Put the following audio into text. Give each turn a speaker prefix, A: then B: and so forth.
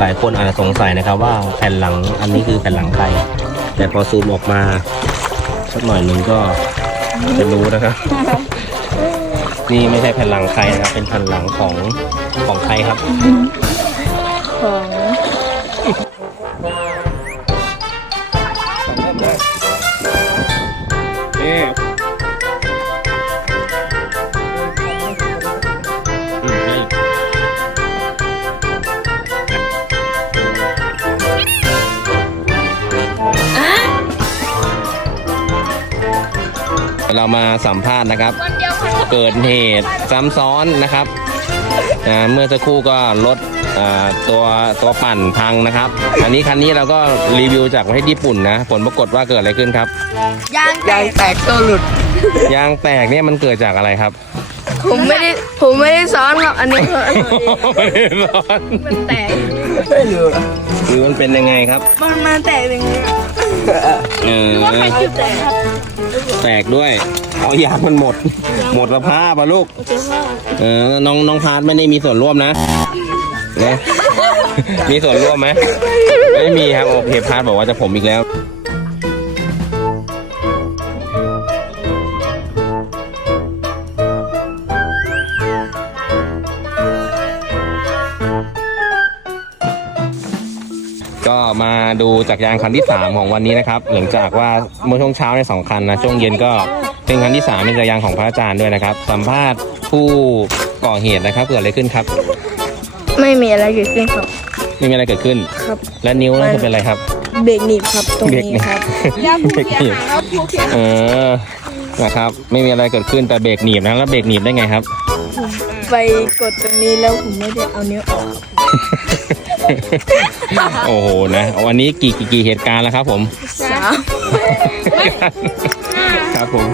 A: หลายคนอาจจะสงสัยนะครับว่าแผ่นหลังอันนี้คือแผ่นหลังใคร แต่พอซูมออกมาสักหน่อยหนึ่งก็จะรู้นะครับ นี่ไม่ใช่แผ่นหลังใครนะครับ เป็นแผ่นหลังของของใครครับ
B: ของ
A: นี่ เรามาสัมภาษณ์นะครับ
B: วันเดียวกัน
A: เกิดเหตุซ้ำซ้อนนะครับอ่าเมื่อสักครู่ก็รถอ่าตัวตัวปั่นพังนะครับ อันนี้คันนี้เราก็รีวิวจากประเทศญี่ปุ่นนะ ผลปรากฏว่าเกิดอะไรขึ้นครับ
B: ยางแต
C: ยาง
B: ก
C: แตกตัวหลุด
A: ยางแตกเนี่ยมันเกิดจากอะไรครับ
B: ผมไม่ได้ผมไม่ได้ซ้อนครับอันนี้คือ
A: ไม่ได้ร้อน
B: มันแตก
C: ไม่รู้
A: หรือมันเป็นยังไงครับ
B: มันมาแตกอย่างนี้
A: เออ
B: ใครจุดแตกครับ
A: แตกด้วยเอายางมันหมด หมดสภาพอะลูก เออ น้องน้องพาร์ทไม่ได้มีส่วนร่วมนะนะมีส่วนร่วมไหมไม่มีครับ โอเคพาร์ทบอกว่าจะผมอีกแล้ว ก็มาดูจากยางคันที่ 3 ของวันนี้นะครับ หลังจากว่าเมื่อช่วงเช้าในยสองคันนะ ช่วงเย็นก็เป็นคันที่ 3 เป็นจากยางของพระอาจารย์ด้วยนะครับ สัมภาษณ์ผู้ก่อเหตุนะครับ เกิดอะไรขึ้นครับ
B: ไม่มีอะไรเกิดขึ้นครับ
A: ไม่มีอะไรเกิดขึ้น
B: ครับ
A: และนิ้วนั่นจะเป็นอะไรครับ
B: เบรกหนีบครับตรง
A: เบรก
B: นี้
A: หนีบ
B: ครับ
A: เบรกหนีบเออนะครับ ไม่มีอะไรเกิดขึ้นแต่เบรกหนีบนะแล้วเบรกหนีบได้ไงครับ
B: ไปกดตรงนี้แล้วผมไม่ได้เอานิ้วออก
A: โอ้โหนะวันนี้กี่กี่กี่เหตุการณ์แล้วครับผม
B: สาม
A: ครับผม